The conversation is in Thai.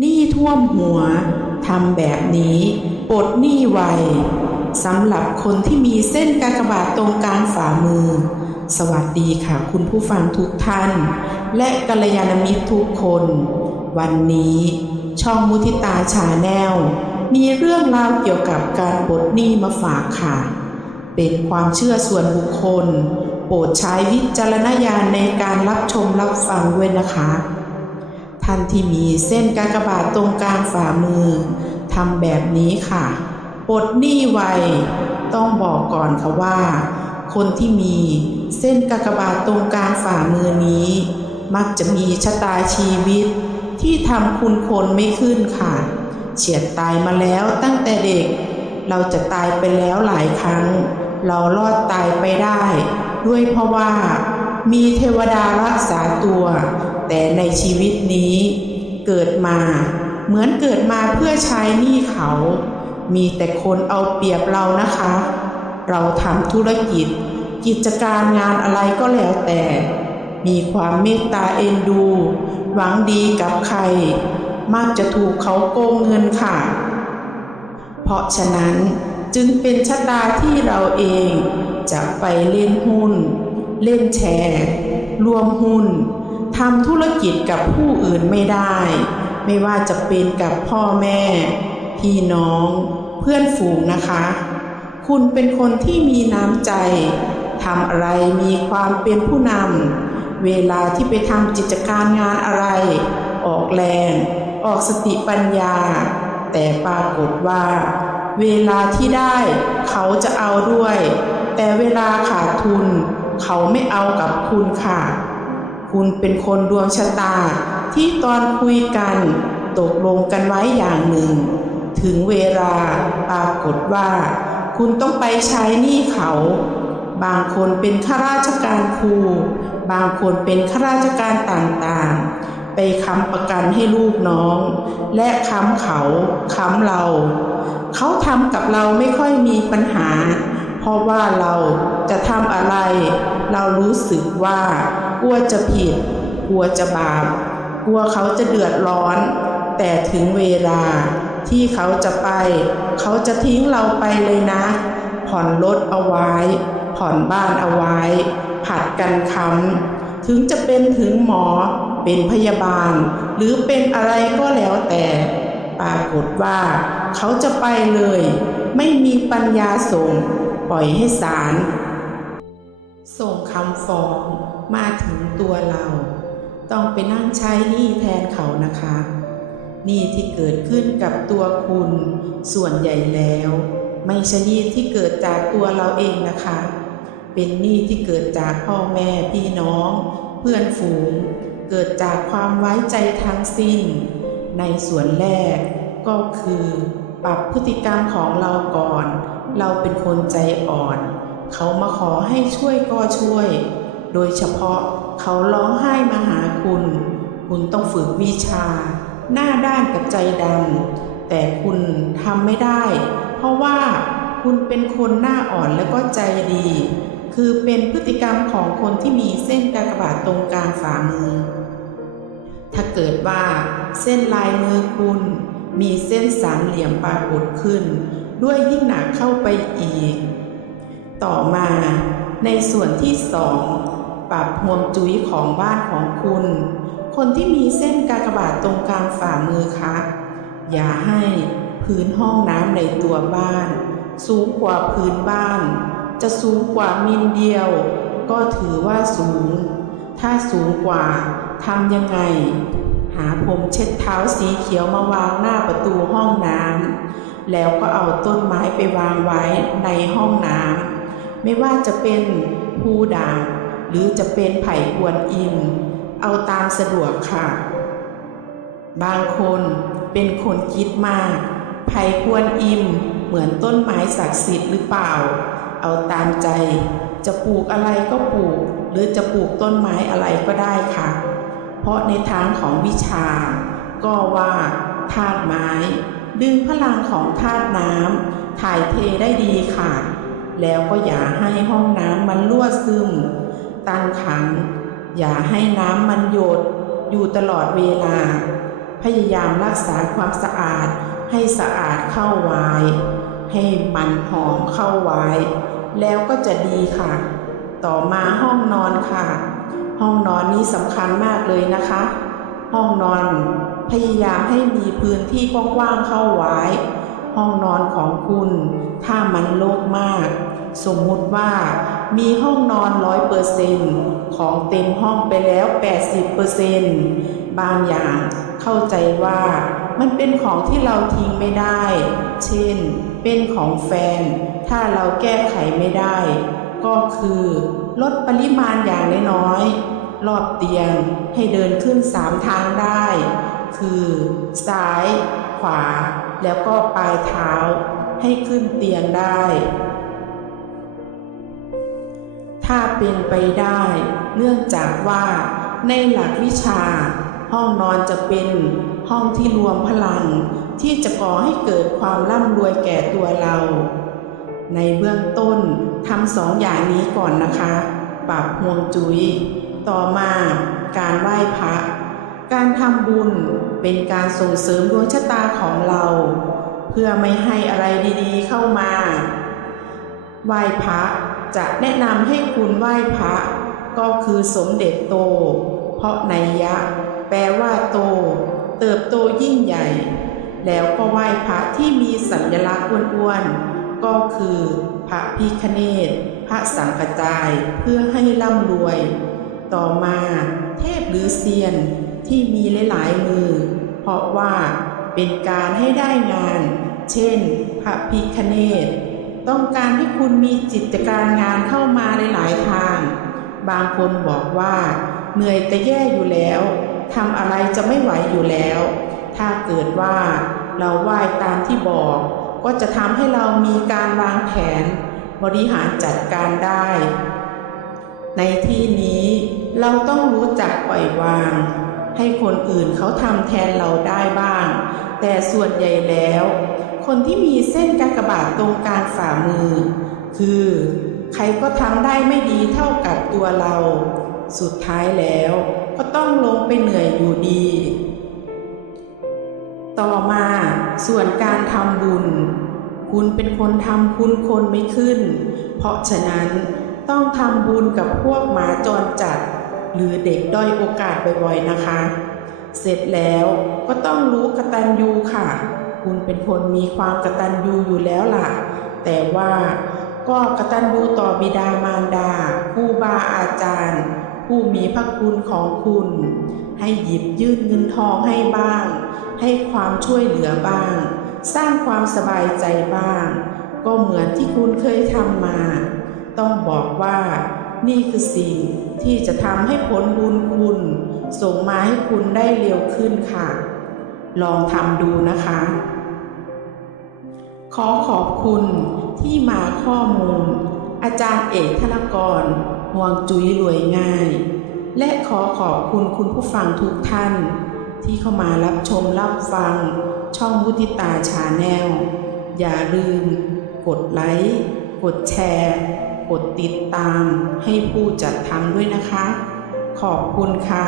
หนี้ท่วมหัวทำแบบนี้ปลดหนี้ไวสำหรับคนที่มีเส้นกากบาทตรงกลางฝ่ามือ สวัสดีค่ะคุณผู้ฟังทุกท่าน และกัลยาณมิตรทุกคน วันนี้ ช่องมุทิตาชาแนล มีเรื่องราวเกี่ยวกับการปลดหนี้มาฝากค่ะ เป็นความเชื่อส่วนบุคคล โปรดใช้วิจารณญาณในการรับชมรับฟังด้วยนะคะ ท่านที่มีเส้นกากบาทตรงกลางฝ่ามือทำแบบนี้ค่ะปลดหนี้ไวต้องบอกก่อนค่ะว่า คนที่มีเส้นกากบาทตรงกลางฝ่ามือนี้ มักจะมีชะตาชีวิต ที่ทำคุณคนไม่ขึ้นค่ะ เฉียดตายมาแล้วตั้งแต่เด็ก เราจะตายไปแล้วหลายครั้ง เรารอดตายไปได้ ด้วยเพราะว่า มีเทวดารักษาตัว แต่ในชีวิตนี้ เกิดมาเหมือนเกิดมาเพื่อใช้หนี้เขา มีแต่คนเอาเปรียบเรานะคะ เราทำธุรกิจ กิจการงานอะไรก็แล้วแต่ มีความเมตตาเอ็นดู หวังดีกับใคร มักจะถูกเขาโกงเงินค่ะ เพราะฉะนั้นจึงเป็นชะตาที่เราเองจะไปเล่นหุ้น เล่นแชร์รวมหุ้นทำธุรกิจกับผู้อื่นไม่ได้ ไม่ว่าจะเป็นกับพ่อแม่ พี่น้อง เพื่อนฝูงนะคะ คุณเป็นคนที่มีน้ำใจทำอะไรมีความเป็นผู้นำเวลาที่ไปทำกิจการงานอะไร ออกแรง ออกสติปัญญา แต่ปรากฏว่า เวลาที่ได้เขาจะเอาด้วย แต่เวลาขาดทุน เขาไม่เอากับคุณค่ะ คุณเป็นคนดวงชะตาที่ตอนคุยกันตกลงกันไว้อย่างหนึ่ง ถึงเวลาปรากฏว่า คุณต้องไปใช้หนี้เขา บางคนเป็นข้าราชการครู บางคนเป็นข้าราชการต่างๆ ไปค้ำประกันให้ลูกน้อง และค้ำเขาค้ำเรา เขาทำกับเราไม่ค่อยมีปัญหา เพราะว่าเราจะทำอะไร เรารู้สึกว่ากลัวจะผิด กลัวจะบาป กลัวเขาจะเดือดร้อน แต่ถึงเวลาที่เขาจะไป เขาจะทิ้งเราไปเลยนะ ผ่อนรถเอาไว้ ผ่อนบ้านเอาไว้ ผัดกันค้ำถึงจะเป็นถึงหมอ เป็นพยาบาล หรือเป็นอะไรก็แล้วแต่ปรากฏว่าเขาจะไปเลย ไม่มีปัญญาส่ง ปล่อยให้ศาล ส่งคำฟ้องมาถึงตัวเรา ต้องไปนั่งใช้หนี้แทนเขานะคะหนี้ที่เกิดขึ้นกับตัวคุณ ส่วนใหญ่แล้ว ไม่ใช่หนี้ที่เกิดจากตัวเราเองนะคะ เป็นหนี้ที่เกิดจากพ่อแม่พี่น้อง เพื่อนฝูง เกิดจากความไว้ใจทั้งสิ้น ในส่วนแรกก็คือ ปรับพฤติกรรมของเราก่อน เราเป็นคนใจอ่อน เขามาขอให้ช่วยก็ช่วย โดยเฉพาะเขาร้องไห้มาหาคุณ คุณต้องฝึกวิชา หน้าด้านกับใจดำแต่คุณทำไม่ได้ เพราะว่าคุณเป็นคนหน้าอ่อนและก็ใจดี คือเป็นพฤติกรรมของคนที่มีเส้นกากบาทตรงกลางฝ่ามือ ถ้าเกิดว่าเส้นลายมือคุณมีเส้นสามเหลี่ยมปรากฏขึ้น ด้วยยิ่งหนักเข้าไปอีก ต่อมาในส่วนที่สองปรับห่วงจุ้ยของบ้านของคุณ คนที่มีเส้นกากบาทตรงกลางฝ่ามือคะอย่าให้พื้นห้องน้ำในตัวบ้าน สูงกว่าพื้นบ้าน จะสูงกว่ามิลเดียว ก็ถือว่าสูง ถ้าสูงกว่าทำยังไง หาผมเช็ดเท้าสีเขียวมาวางหน้าประตูห้องน้ำแล้วก็เอาต้นไม้ไปวางไว้ในห้องน้ำ ไม่ว่าจะเป็นภูด่างหรือจะเป็นไผ่กวนอิม เอาตามสะดวกค่ะ บางคนเป็นคนคิดมาก ไผ่กวนอิมเหมือนต้นไม้ศักดิ์สิทธิ์หรือเปล่า เอาตามใจ จะปลูกอะไรก็ปลูก หรือจะปลูกต้นไม้อะไรก็ได้ค่ะ เพราะในทางของวิชา ก็ว่าธาตุไม้ ดึงพลังของธาตุน้ำถ่ายเทได้ดีค่ะ แล้วก็อย่าให้ห้องน้ำมันรั่วซึม ตั้งขัง อย่าให้น้ำมันหยด อยู่ตลอดเวลา พยายามรักษาความสะอาดให้สะอาดเข้าไว้ ให้มันหอมเข้าไว้ แล้วก็จะดีค่ะ ต่อมาห้องนอนค่ะ ห้องนอนนี้สำคัญมากเลยนะคะ ห้องนอน พยายามให้มีพื้นที่กว้างๆเข้าไว้ ห้องนอนของคุณ ถ้ามันโล่งมาก สมมุติว่ามีห้องนอนร้อยเปอร์เซนของเต็มห้องไปแล้ว 80เปอร์เซนบางอย่างเข้าใจว่ามันเป็นของที่เราทิ้งไม่ได้ เช่น เป็นของแฟน ถ้าเราแก้ไขไม่ได้ ก็คือลดปริมาณอย่างน้อยๆรอบเตียงให้เดินขึ้นสามทางได้ คือ ซ้าย ขวา แล้วก็ปลายเท้าให้ขึ้นเตียงได้ ถ้าเป็นไปได้ เนื่องจากว่าในหลักวิชา ห้องนอนจะเป็นห้องที่รวมพลัง ที่จะก่อให้เกิดความร่ำรวยแก่ตัวเรา ในเบื้องต้นทำสองอย่างนี้ก่อนนะคะปรับห่วงจุย้ย ต่อมาการไหว้พระ การทำบุญเป็นการส่งเสริมดวงชะตาของเรา พื่อไม่ให้อะไรดีๆ เข้ามา ไหว้พระจะแนะนำให้คุณไหว้พระ ก็คือสมเด็จโต เพราะในยะ แปลว่าโต เติบโตยิ่งใหญ่ แล้วก็ไหว้พระที่มีสัญลักษณ์อ้วนๆ ก็คือพระพิคเนตพระสังฆจายเพื่อให้ร่ำรวย ต่อมาเทพหรือเซียนที่มีหลายๆมือ เพราะว่าเป็นการให้ได้งาน เช่นพระพิคเนตต้องการให้คุณมีจิตการงานเข้ามาหลายทาง บางคนบอกว่า เหนื่อยแต่แย่อยู่แล้วทำอะไรจะไม่ไหวอยู่แล้ว ถ้าเกิดว่าเราไหว้ตามที่บอก ก็จะทำให้เรามีการวางแผน บริหารจัดการได้ ในที่นี้เราต้องรู้จักปล่อยวาง ให้คนอื่นเขาทำแทนเราได้บ้าง แต่ส่วนใหญ่แล้ว คนที่มีเส้นกากบาทตรงกลางฝ่ามือ คือใครก็ทำได้ไม่ดีเท่ากับตัวเรา สุดท้ายแล้วก็ต้องลงไปเหนื่อยอยู่ดี ต่อมาส่วนการทำบุญ คุณเป็นคนทำคุณคนไม่ขึ้น เพราะฉะนั้นต้องทำบุญกับพวกหมาจรจัด หรือเด็กด้อยโอกาสบ่อยๆนะคะ เสร็จแล้วก็ต้องรู้กตัญญูค่ะ คุณเป็นคนมีความกตัญญูอยู่แล้วล่ะ แต่ว่าก็กตัญญูต่อบิดามารดา ผู้บาอาจารย์ ผู้มีพระคุณของคุณ ให้หยิบยื่นเงินทองให้บ้าง ให้ความช่วยเหลือบ้าง สร้างความสบายใจบ้าง ก็เหมือนที่คุณเคยทำมา ต้องบอกว่านี่คือสิ่งที่จะทำให้ผลบุญคุณ ส่งมาให้คุณได้เร็วขึ้นค่ะ ลองทำดูนะคะ ขอขอบคุณที่มาข้อมูล อาจารย์เอกธนกรห่วงจุ้ยรวยง่าย และขอขอบคุณคุณผู้ฟังทุกท่าน ที่เข้ามารับชมรับฟัง ช่องมุติตาชาแนล อย่าลืม กดไลค์ กดแชร์ กดติดตามให้ผู้จัดทำด้วยนะคะ ขอบคุณค่ะ